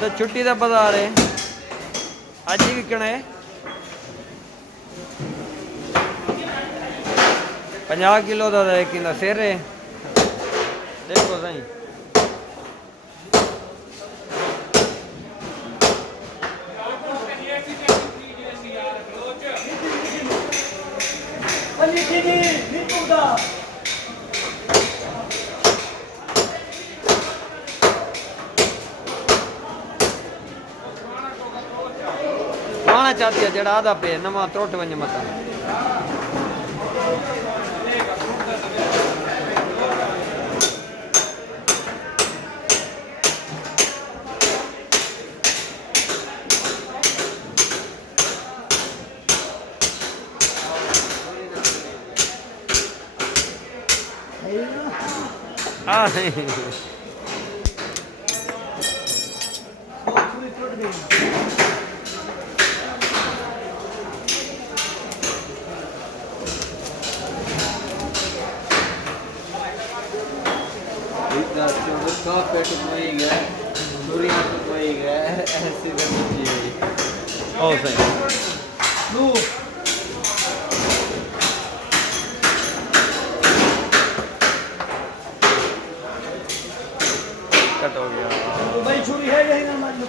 तो छुट्टी का बाजार है अज ही विकना है 50 किलो का एक सिर है देखो सही आना चाहती है जड़ा आधा पे नवा त्रुट वंज मत पेट में गया दूरियां में गया ऐसी ओ सही कट हो गया भाई छुरी है यही ना मार लो